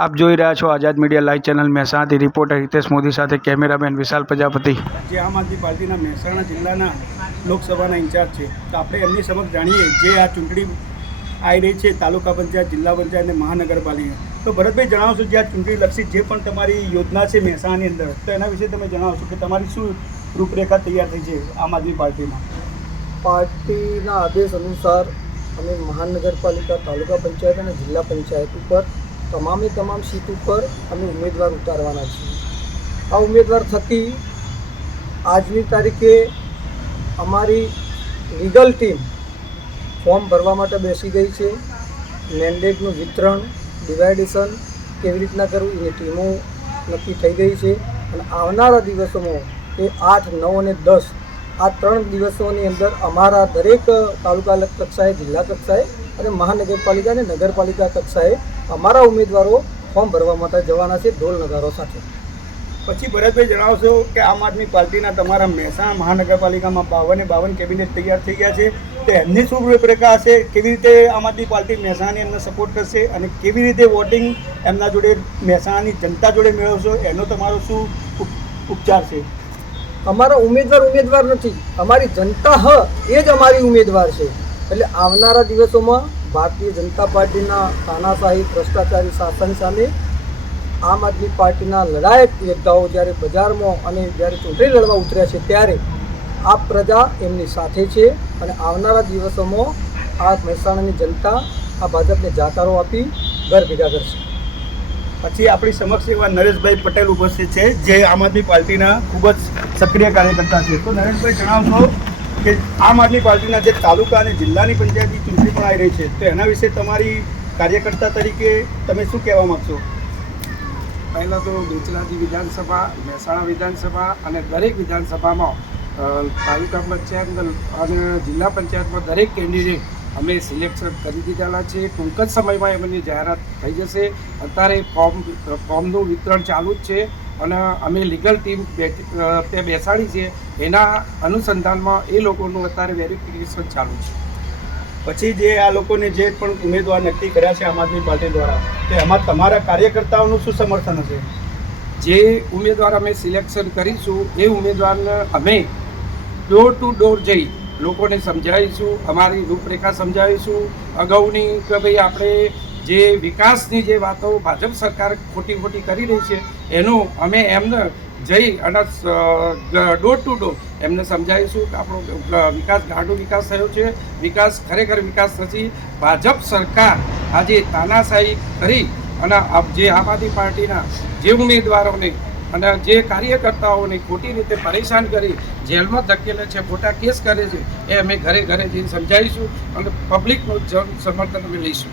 આપ જોઈ રહ્યા છો આઝાદ મીડિયા લાઈવ ચેનલ મહેસાણાથી રિપોર્ટર હિતેશ મોદી સાથે કેમેરામેન વિશાલ પ્રજાપતિ। જે આમ આદમી પાર્ટીના મહેસાણા જિલ્લાના લોકસભાના ઇન્ચાર્જ છે, તો આપણે એમની સમક્ષ જાણીએ જે આ ચૂંટણી આવી રહી છે તાલુકા પંચાયત, જિલ્લા પંચાયત અને મહાનગરપાલિકા। તો ભરતભાઈ જણાવશો જે આ ચૂંટણીલક્ષી જે પણ તમારી યોજના છે મહેસાણાની અંદર, તો એના વિશે તમે જણાવશો કે તમારી શું રૂપરેખા તૈયાર થઈ છે આમ આદમી પાર્ટીમાં? પાર્ટીના આદેશ અનુસાર અમે મહાનગરપાલિકા, તાલુકા પંચાયત અને જિલ્લા પંચાયત ઉપર તમામ સીટ ઉપર અમે ઉમેદવાર ઉતારવાના છીએ। આ ઉમેદવાર થકી આજની તારીખે અમારી લીગલ ટીમ ફોર્મ ભરવા માટે બેસી ગઈ છે। મેન્ડેટનું વિતરણ, ડિવાઇડેશન કેવી રીતના કરવું એની ટીમો નક્કી થઈ ગઈ છે અને આવનારા દિવસોમાં એ 8, 9 અને 10 આ 3 દિવસોની અંદર અમારા દરેક તાલુકા કક્ષાએ, જિલ્લા કક્ષાએ અને મહાનગરપાલિકા અને નગરપાલિકા કક્ષાએ અમારા ઉમેદવારો ફોર્મ ભરવા માટે જવાના છે ઢોલ નગારો સાથે। પછી ભરતભાઈ જણાવશો કે આમ આદમી પાર્ટીના તમારા મહેસાણા મહાનગરપાલિકામાં 52 કેબિનેટ તૈયાર થઈ ગયા છે, તો એમની શું રૂપરેખા હશે? કેવી રીતે આમ આદમી પાર્ટી મહેસાણાની અંદર સપોર્ટ કરશે અને કેવી રીતે વોટિંગ એમના જોડે, મહેસાણાની જનતા જોડે મેળવશો, એનો તમારો શું ઉપચાર છે? અમારા ઉમેદવાર નથી, અમારી જનતા એ જ અમારી ઉમેદવાર છે। એટલે આવનારા દિવસોમાં ભારતીય જનતા પાર્ટીના તાનાશાહી ભ્રષ્ટાચારી શાસન સામે આમ આદમી પાર્ટીના લડાયક યોદ્ધાઓ જ્યારે બજારમાં અને જ્યારે ચૂંટણી લડવા ઉતર્યા છે ત્યારે આ પ્રજા એમની સાથે છે અને આવનારા દિવસોમાં આ મહેસાણાની જનતા આ ભાજપને જાકારો આપી ઘર ભેગા કરશે। પછી આપણી સમક્ષ એવા નરેશભાઈ પટેલ ઉપસ્થિત છે જે આમ આદમી પાર્ટીના ખૂબ જ સક્રિય કાર્યકર્તા છે। તો નરેશભાઈ જણાવશો કે આમ આદમી પાર્ટીના જે તાલુકા અને જિલ્લાની પંચાયતની ચૂંટણી પણ આવી રહી છે, તો એના વિશે તમારી કાર્યકર્તા તરીકે તમે શું કહેવા માગશો? પહેલાં તો બેચલાજી વિધાનસભા, મહેસાણા વિધાનસભા અને દરેક વિધાનસભામાં તાલુકા પંચાયત અને જિલ્લા પંચાયતમાં દરેક કેન્ડિડેટ અમે સિલેક્શન કરી દીધેલા છે। ટૂંક જ સમયમાં એમની જાહેરાત થઈ જશે। અત્યારે ફોર્મનું વિતરણ ચાલુ જ છે અને અમે લીગલ ટીમ ત્યાં બેસાડી છે, એના અનુસંધાનમાં એ લોકોનું અત્યારે વેરિફિકેશન ચાલુ છે। પછી જે આ લોકોને જે પણ ઉમેદવાર નક્કી કર્યા છે આમ આદમી પાર્ટી દ્વારા, તો એમાં તમારા કાર્યકર્તાઓનું શું સમર્થન હશે? જે ઉમેદવાર અમે સિલેક્શન કરીશું એ ઉમેદવારને અમે ડોર ટુ ડોર જઈ લોકોને સમજાવીશું, અમારી રૂપરેખા સમજાવીશું। અગાઉની કે ભાઈ આપણે જે વિકાસની જે વાતો ભાજપ સરકાર ખોટી કરી રહી છે એનું અમે એમને જઈ અને ડોર ટુ ડોર એમને સમજાવીશું કે આપણો વિકાસ ગાઢો વિકાસ થયો છે, વિકાસ ખરેખર વિકાસ થશે। ભાજપ સરકાર આજે તાનાશાહી કરી અને જે આમ આદમી પાર્ટીના જે ઉમેદવારોને અને જે કાર્યકર્તાઓને ખોટી રીતે પરેશાન કરી જેલમાં ધકેલે છે, ખોટા કેસ કરે છે, એ અમે ઘરે જઈને સમજાવીશું અને પબ્લિકનું સમર્થન અમે લઈશું।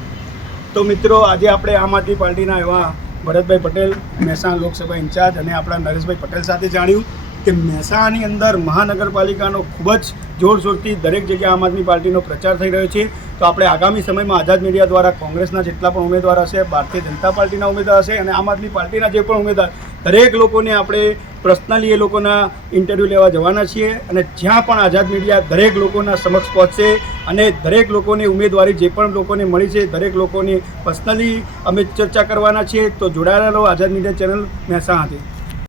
તો મિત્રો, આજે આપણે આમ આદમી પાર્ટીના એવા ભરતભાઈ પટેલ, મહેસાણા લોકસભા ઇન્ચાર્જ, અને આપણા નરેશભાઈ પટેલ સાથે જાણ્યું કે મહેસાણાની અંદર મહાનગરપાલિકાનો ખૂબ જ જોરશોરથી દરેક જગ્યાએ આમ આદમી પાર્ટીનો પ્રચાર થઈ રહ્યો છે। તો આપણે આગામી સમયમાં આઝાદ મીડિયા દ્વારા કોંગ્રેસના જેટલા પણ ઉમેદવાર હશે, ભારતીય જનતા પાર્ટીના ઉમેદવાર હશે અને આમ આદમી પાર્ટીના જે પણ ઉમેદવાર, દરેક લોકોને આપણે પર્સનલી એ લોકોના ઇન્ટરવ્યૂ લેવા જવાના છીએ અને જ્યાં પણ આઝાદ મીડિયા દરેક લોકોના સમક્ષ પહોંચશે અને દરેક લોકોની ઉમેદવારી જે પણ લોકોને મળી છે દરેક લોકોની પર્સનલી અમે ચર્ચા કરવાના છીએ। તો જોડાયેલા રહો આઝાદ મીડિયા ચેનલ મહેસાણાથી।